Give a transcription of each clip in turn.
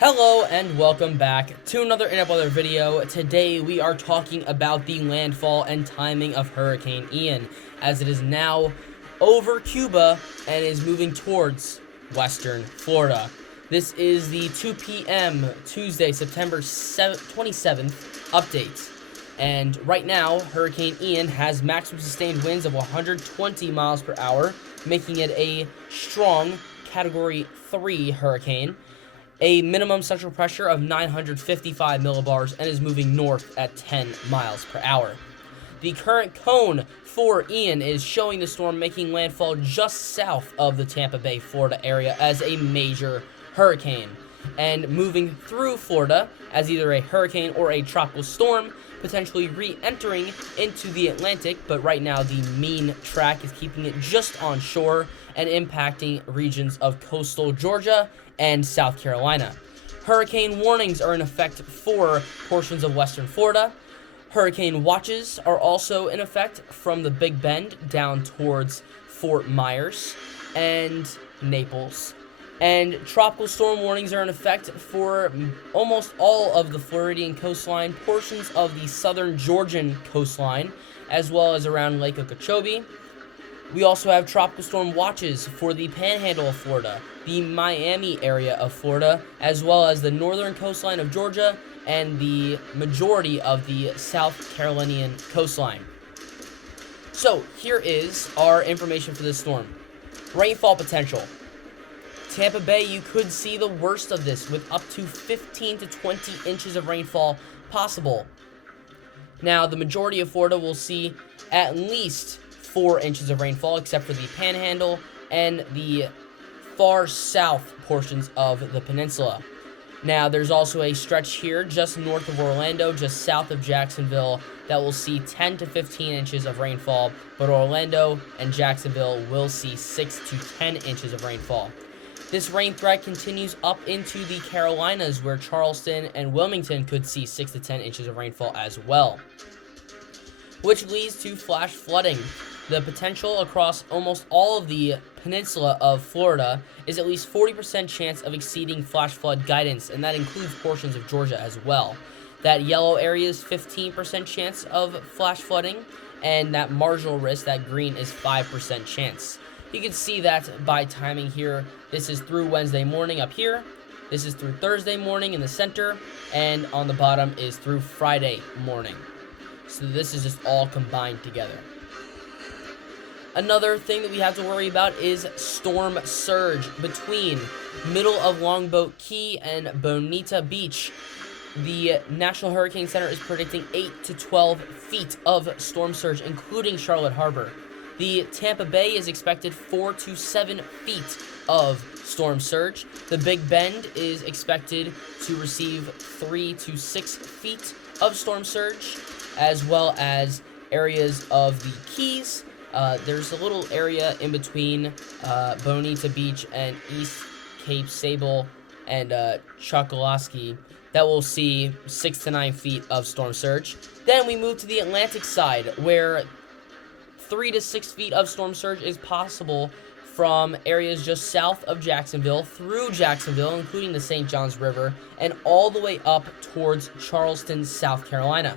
Hello and welcome back to another In-Depth Weather video. Today we are talking about the landfall and timing of Hurricane Ian, as it is now over Cuba and is moving towards western Florida. This is the 2 p.m. Tuesday, September 27th update. And right now, Hurricane Ian has maximum sustained winds of 120 miles per hour, making it a strong Category 3 hurricane, a minimum central pressure of 955 millibars, and is moving north at 10 miles per hour. The current cone for Ian is showing the storm making landfall just south of the Tampa Bay, Florida area as a major hurricane, and moving through Florida as either a hurricane or a tropical storm, potentially re-entering into the Atlantic, but right now the mean track is keeping it just on shore and impacting regions of coastal Georgia and South Carolina. Hurricane warnings are in effect for portions of western Florida. Hurricane watches are also in effect from the Big Bend down towards Fort Myers and Naples. And tropical storm warnings are in effect for almost all of the Floridian coastline, portions of the southern Georgian coastline, as well as around Lake Okeechobee. We also have tropical storm watches for the Panhandle of Florida, the Miami area of Florida, as well as the northern coastline of Georgia and the majority of the South Carolinian coastline. So here is our information for this storm. Rainfall potential. Tampa Bay, you could see the worst of this with up to 15 to 20 inches of rainfall possible. Now, the majority of Florida will see at least 4 inches of rainfall, except for the Panhandle and the far south portions of the peninsula. Now, there's also a stretch here just north of Orlando, just south of Jacksonville, that will see 10 to 15 inches of rainfall, but Orlando and Jacksonville will see 6 to 10 inches of rainfall. This rain threat continues up into the Carolinas, where Charleston and Wilmington could see 6 to 10 inches of rainfall as well, which leads to flash flooding. The potential across almost all of the peninsula of Florida is at least 40% chance of exceeding flash flood guidance, and that includes portions of Georgia as well. That yellow area is 15% chance of flash flooding, and that marginal risk, that green, is 5% chance. You can see that by timing here. This is through Wednesday morning up here. This is through Thursday morning in the center, and on the bottom is through Friday morning. So this is just all combined together. Another thing that we have to worry about is storm surge between middle of Longboat Key and Bonita Beach. The National Hurricane Center is predicting 8 to 12 feet of storm surge, including Charlotte Harbor. The Tampa Bay is expected 4 to 7 feet of storm surge. The Big Bend is expected to receive 3 to 6 feet of storm surge, as well as areas of the Keys. There's a little area in between Bonita Beach and East Cape Sable and Chokoloskee that will see 6 to 9 feet of storm surge. Then we move to the Atlantic side, where 3 to 6 feet of storm surge is possible from areas just south of Jacksonville, through Jacksonville, including the St. Johns River, and all the way up towards Charleston, South Carolina.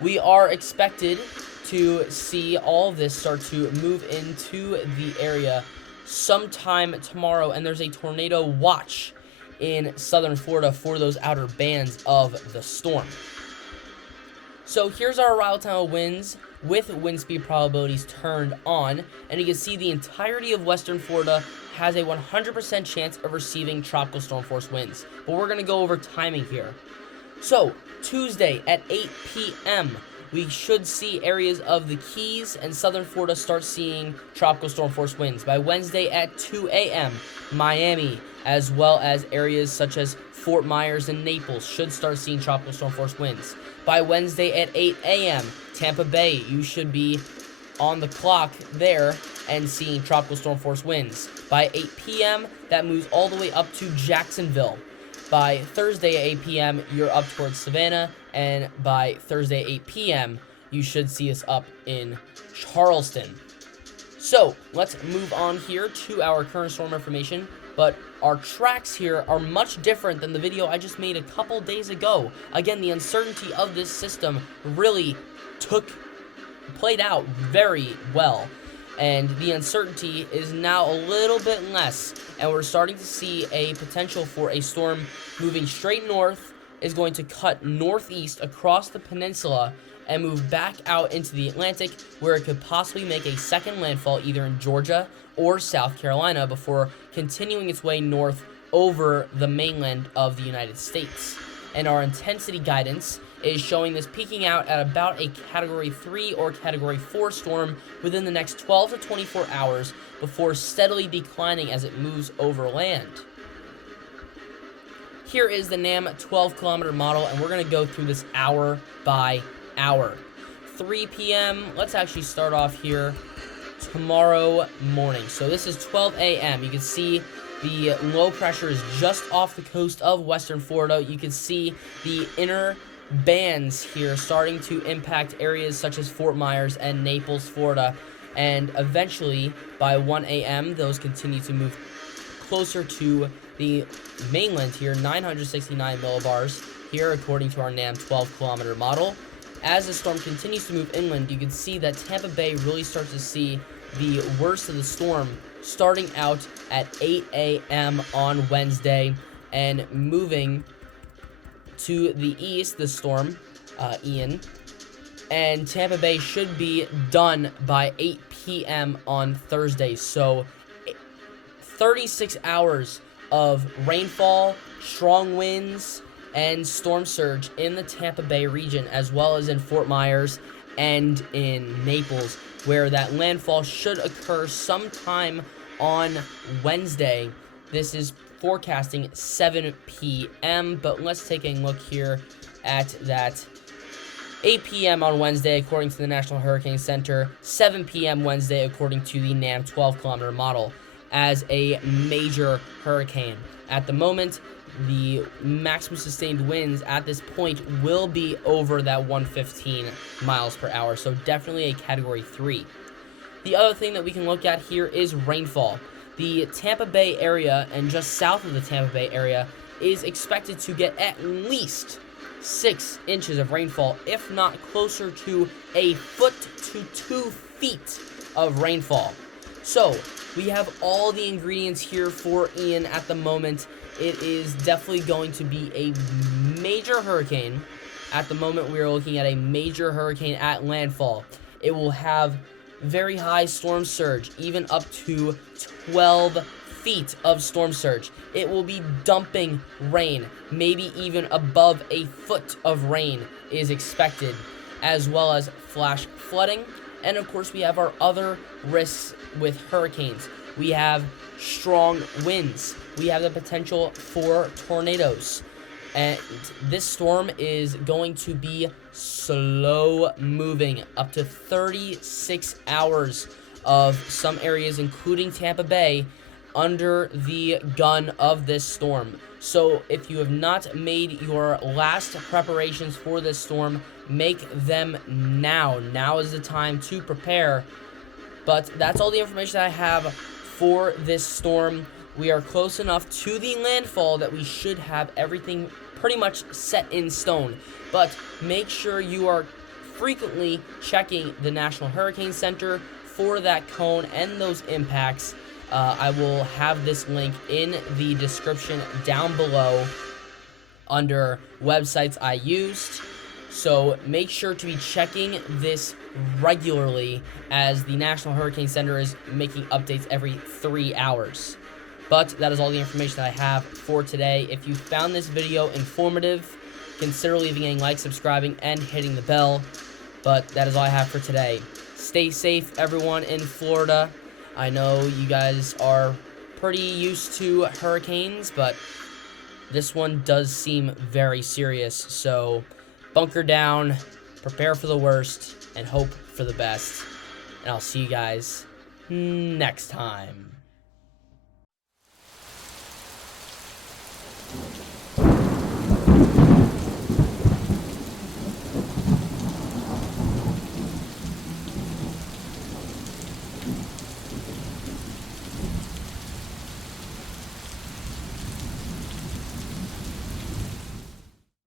We are expected to see all of this start to move into the area sometime tomorrow, and there's a tornado watch in southern Florida for those outer bands of the storm. So here's our arrival time of winds with wind speed probabilities turned on, and you can see the entirety of western Florida has a 100% chance of receiving tropical storm force winds. But we're going to go over timing here. So Tuesday at 8 p.m., we should see areas of the Keys and southern Florida start seeing tropical storm force winds. By Wednesday at 2 a.m., Miami, as well as areas such as Fort Myers and Naples, should start seeing tropical storm force winds. By Wednesday at 8 a.m., Tampa Bay, you should be on the clock there and seeing tropical storm force winds. By 8 p.m., that moves all the way up to Jacksonville. By Thursday at 8 p.m., you're up towards Savannah, and by Thursday at 8 p.m., you should see us up in Charleston. So let's move on here to our current storm information. but our tracks here are much different than the video I just made a couple days ago. Again, the uncertainty of this system really played out very well, and the uncertainty is now a little bit less, and we're starting to see a potential for a storm moving straight north, is going to cut northeast across the peninsula and move back out into the Atlantic, where it could possibly make a second landfall either in Georgia or South Carolina before continuing its way north over the mainland of the United States. And our intensity guidance is showing this peaking out at about a Category 3 or Category 4 storm within the next 12 to 24 hours before steadily declining as it moves over land. Here is the NAM 12-kilometer model, and we're going to go through this hour by hour. 3 p.m., let's actually start off here tomorrow morning. So this is 12 a.m. You can see the low pressure is just off the coast of western Florida. You can see the inner bands here starting to impact areas such as Fort Myers and Naples, Florida. And eventually, by 1 a.m., those continue to move closer to the mainland here, 969 millibars here, according to our NAM 12-kilometer model. As the storm continues to move inland, you can see that Tampa Bay really starts to see the worst of the storm starting out at 8 a.m. on Wednesday and moving to the east, the storm, Ian. And Tampa Bay should be done by 8 p.m. on Thursday. So 36 hours of rainfall, strong winds, and storm surge in the Tampa Bay region, as well as in Fort Myers and in Naples, where that landfall should occur sometime on Wednesday. This is forecasting 7 p.m., but let's take a look here at that. 8 p.m. on Wednesday, according to the National Hurricane Center. 7 p.m. Wednesday, according to the NAM 12-kilometer model, as a major hurricane. At the moment, the maximum sustained winds at this point will be over that 115 miles per hour, so definitely a Category 3. The other thing that we can look at here is rainfall. The Tampa Bay area and just south of the Tampa Bay area is expected to get at least 6 inches of rainfall, if not closer to a foot to 2 feet of rainfall. So we have all the ingredients here for Ian at the moment. It is definitely going to be a major hurricane. At the moment, we are looking at a major hurricane at landfall. It will have very high storm surge, even up to 12 feet of storm surge. It will be dumping rain, maybe even above a foot of rain is expected, as well as flash flooding. And of course, we have our other risks with hurricanes. We have strong winds. We have the potential for tornadoes. And this storm is going to be slow moving, up to 36 hours of some areas, including Tampa Bay, under the gun of this storm. So if you have not made your last preparations for this storm, make them now. Now is the time to prepare. But that's all the information I have for this storm. We are close enough to the landfall that we should have everything pretty much set in stone. But make sure you are frequently checking the National Hurricane Center for that cone and those impacts. I will have this link in the description down below under websites I used. So make sure to be checking this regularly, as the National Hurricane Center is making updates every 3 hours. But that is all the information that I have for today. If you found this video informative, consider leaving a like, subscribing, and hitting the bell. But that is all I have for today. Stay safe, everyone in Florida. I know you guys are pretty used to hurricanes, but this one does seem very serious. So bunker down, prepare for the worst, and hope for the best. And I'll see you guys next time.